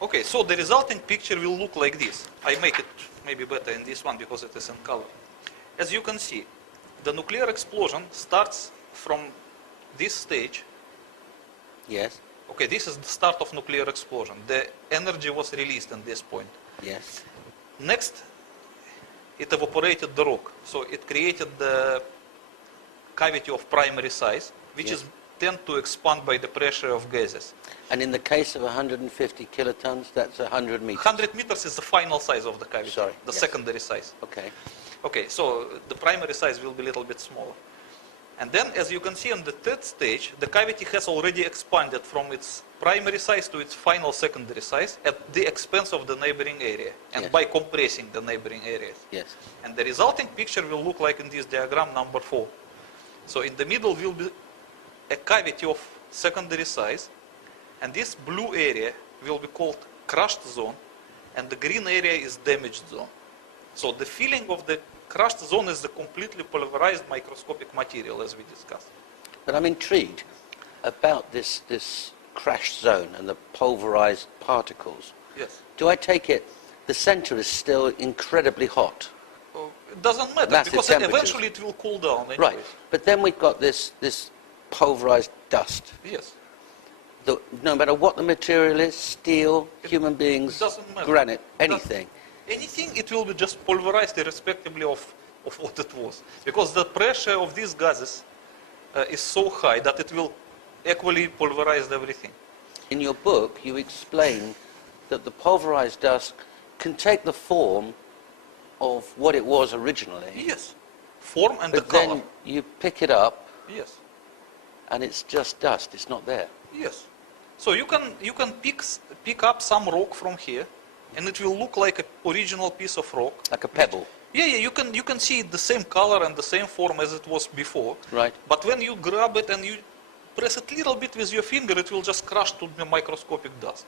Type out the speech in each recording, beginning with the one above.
Okay, so the resulting picture will look like this. I make it maybe better in this one because it is in color. As you can see, the nuclear explosion starts from this stage. Yes. Okay, this is the start of nuclear explosion. The energy was released at this point. Yes. Next, it evaporated the rock. So it created the cavity of primary size, which Yes. is tend to expand by the pressure of gases. And in the case of 150 kilotons, that's 100 meters. 100 meters is the final size of the cavity, Sorry, the yes. secondary size. Okay. Okay, so the primary size will be a little bit smaller. And then, as you can see on the third stage, the cavity has already expanded from its primary size to its final secondary size at the expense of the neighboring area, and Yes. by compressing the neighboring areas. Yes. And the resulting picture will look like in this diagram number 4. So in the middle will be a cavity of secondary size, and this blue area will be called crushed zone, and the green area is damaged zone. So the filling of the crushed zone is the completely pulverized microscopic material, as we discussed. But I'm intrigued about this crashed zone and the pulverized particles. Yes. Do I take it the center is still incredibly hot? It doesn't matter, Massive because temperatures. eventually it will cool down anyways. Right. But then we've got this pulverized dust. Yes. No matter what the material is, steel, human beings, doesn't matter. granite, anything. Anything, it will be just pulverized irrespectively of what it was. Because the pressure of these gases is so high that it will equally pulverize everything. In your book, you explain that the pulverized dust can take the form of what it was originally. Yes. Form and the But color. then you pick it up Yes. and it's just dust, it's not there. Yes. So you can pick up some rock from here, and it will look like an original piece of rock. Like a pebble. Yeah, you can see the same color and the same form as it was before. Right. But when you grab it and you press it a little bit with your finger, it will just crush to the microscopic dust.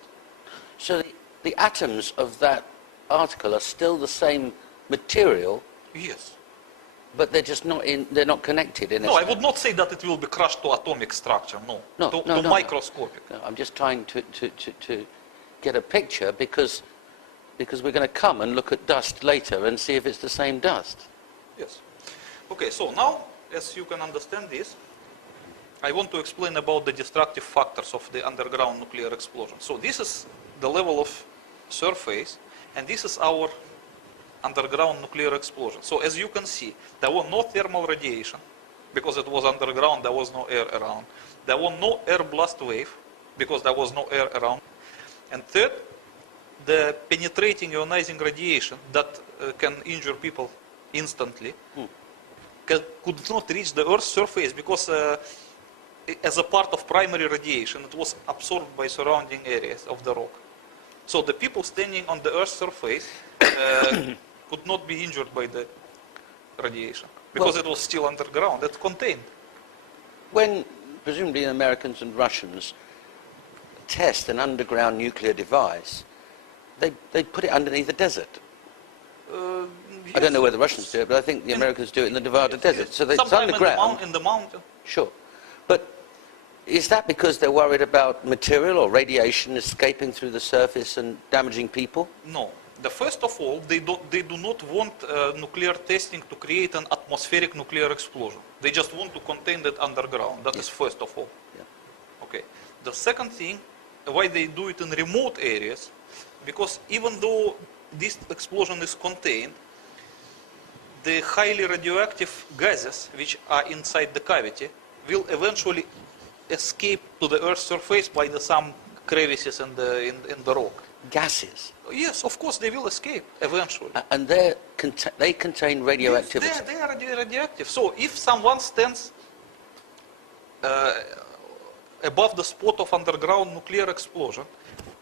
So the atoms of that article are still the same material, Yes. but they're just not they're not connected in No, I a would not say that it will be crushed to atomic structure. No. No, to no. microscopic. No, I'm just trying to get a picture because we're going to come and look at dust later and see if it's the same dust. Yes. Okay, so now, as you can understand this, I want to explain about the destructive factors of the underground nuclear explosion. So this is the level of surface, and this is our underground nuclear explosion. So as you can see, there was no thermal radiation, because it was underground, there was no air around. There was no air blast wave, because there was no air around. And third, the penetrating ionizing radiation that can injure people instantly could not reach the Earth's surface because as a part of primary radiation, it was absorbed by surrounding areas of the rock. So the people standing on the Earth's surface could not be injured by the radiation because it was still underground, it's contained. When presumably Americans and Russians test an underground nuclear device, they put it underneath the desert. I don't know where the Russians do it, but I think the Americans do it in the Nevada desert. Yes. So it's Sometime underground. in the mountain. Sure. But is that because they're worried about material or radiation escaping through the surface and damaging people? No. First of all, they do not want nuclear testing to create an atmospheric nuclear explosion. They just want to contain that underground. That is first of all. Yeah. Okay. The second thing, why they do it in remote areas, because even though this explosion is contained, the highly radioactive gases which are inside the cavity will eventually escape to the Earth's surface by some crevices in the rock. Gases. Yes, of course they will escape eventually. And they contain radioactivity. Yes, they are radioactive. So if someone stands above the spot of underground nuclear explosion,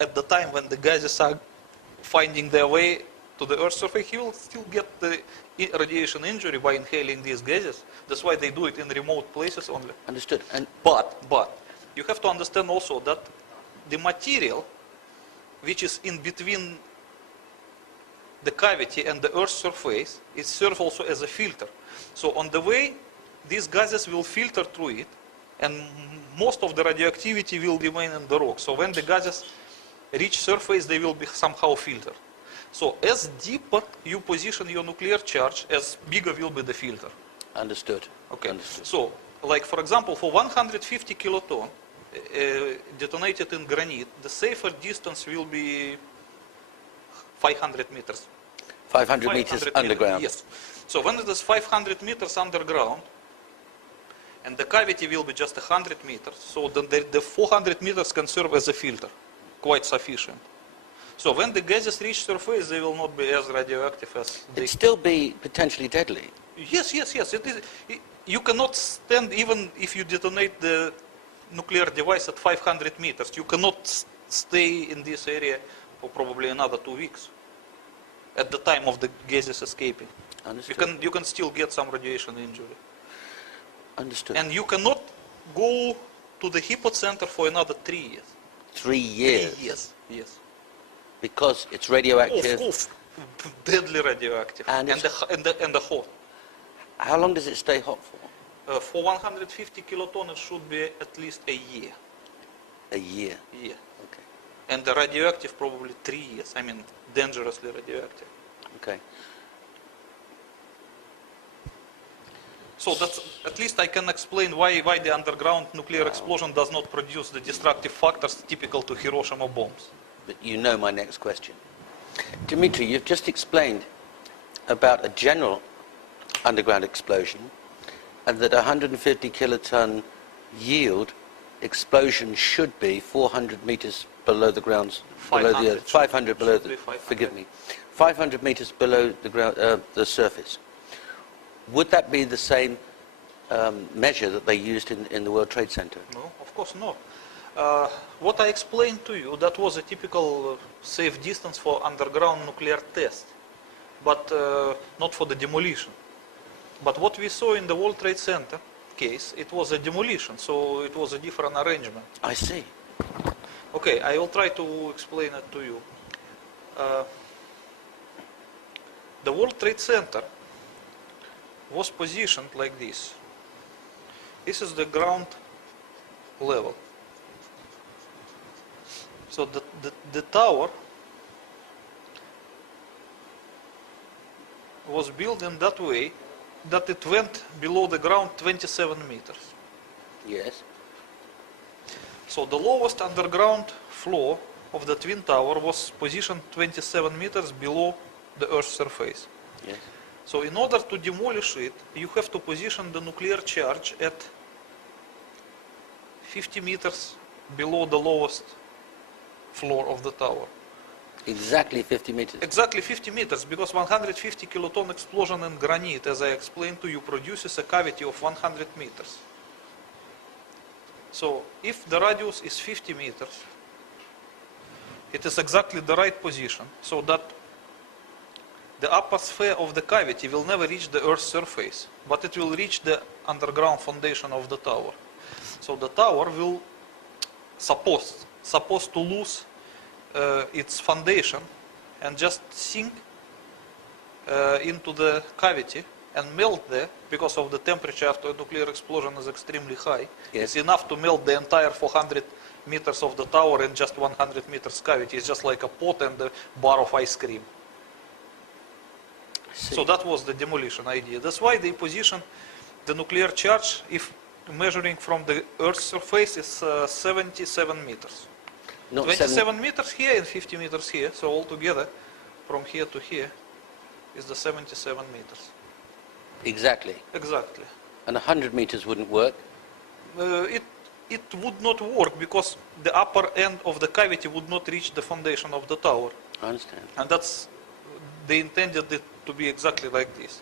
at the time when the gases are finding their way to the Earth's surface, he will still get the radiation injury by inhaling these gases. That's why they do it in remote places only. Understood. But you have to understand also that the material which is in between the cavity and the Earth's surface, it serves also as a filter. So on the way, these gases will filter through it, and most of the radioactivity will remain in the rock. So when the gases reach surface, they will be somehow filtered. So as deeper you position your nuclear charge, as bigger will be the filter. Understood. Okay. Understood. So, like for example, for 150 kiloton detonated in granite, the safer distance will be 500 meters. 500 meters underground. Yes. So when it is 500 meters underground, and the cavity will be just 100 meters, so then the 400 meters can serve as a filter, quite sufficient. So when the gases reach surface, they will not be as radioactive as they... It'd still be potentially deadly. Yes. It is. You cannot stand, even if you detonate the nuclear device at 500 meters, you cannot stay in this area for probably another 2 weeks at the time of the gases escaping. Understood. You can still get some radiation injury. Understood. And you cannot go to the hypocenter for another 3 years. 3 years? 3 years, yes. Because it's radioactive? Of deadly radioactive. And the hot. How long does it stay hot for? For 150 kiloton, it should be at least a year. A year? Yeah. Okay. And the radioactive probably 3 years. I mean, dangerously radioactive. Okay. So that's, at least I can explain why the underground nuclear explosion does not produce the destructive factors typical to Hiroshima bombs. But you know my next question. Dimitri, you've just explained about a general underground explosion and that 150 kiloton yield explosion should be 400 meters below the ground, below the earth, 500 below the, forgive me, 500 meters below the ground, the surface. Would that be the same measure that they used in the World Trade Center? No, of course not. What I explained to you, that was a typical safe distance for underground nuclear test, but not for the demolition. But what we saw in the World Trade Center case, it was a demolition, so it was a different arrangement. I see. Okay, I will try to explain it to you. The World Trade Center was positioned like this. This is the ground level. So the tower was built in that way that it went below the ground 27 meters. Yes. So the lowest underground floor of the Twin Tower was positioned 27 meters below the Earth's surface. Yes. So in order to demolish it, you have to position the nuclear charge at 50 meters below the lowest floor of the tower. Exactly 50 meters. Exactly 50 meters, because 150 kiloton explosion in granite, as I explained to you, produces a cavity of 100 meters. So if the radius is 50 meters, it is exactly the right position, so that the upper sphere of the cavity will never reach the Earth's surface, but it will reach the underground foundation of the tower. So the tower will supposed to lose its foundation and just sink into the cavity and melt there, because of the temperature after a nuclear explosion is extremely high. Yes. It's enough to melt the entire 400 meters of the tower in just 100 meters cavity. It's just like a pot and a bar of ice cream. So that was the demolition idea. That's why they position the nuclear charge, if measuring from the Earth's surface, is 77 meters. Not 27 meters here and 50 meters here. So altogether, from here to here, is the 77 meters. Exactly. Exactly. And 100 meters wouldn't work? It would not work, because the upper end of the cavity would not reach the foundation of the tower. I understand. And that's, they intended it to be exactly like this.